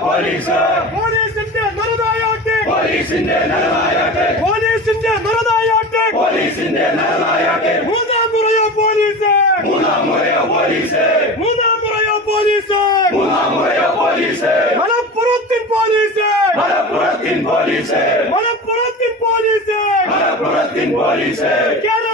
Police പോലീസിന്റെ നരതായാട്ടെ പോലീസിന്റെ നരതായാട്ടെ പോലീസിന്റെ നരതായാട്ടെ പോലീസിന്റെ നര പോലീസ്. മൂന്നാം മുറയോ പോലീസ്. മൂന്നാം മുറയോ പോലീസ്. മലപ്പുറത്തിൻ പോലീസ്. മലപ്പുറത്തിൻ പോലീസ്. മലപ്പുറത്തിൻ പോലീസ്. മലപ്പുറത്തിൻ പോലീസ്. കേരള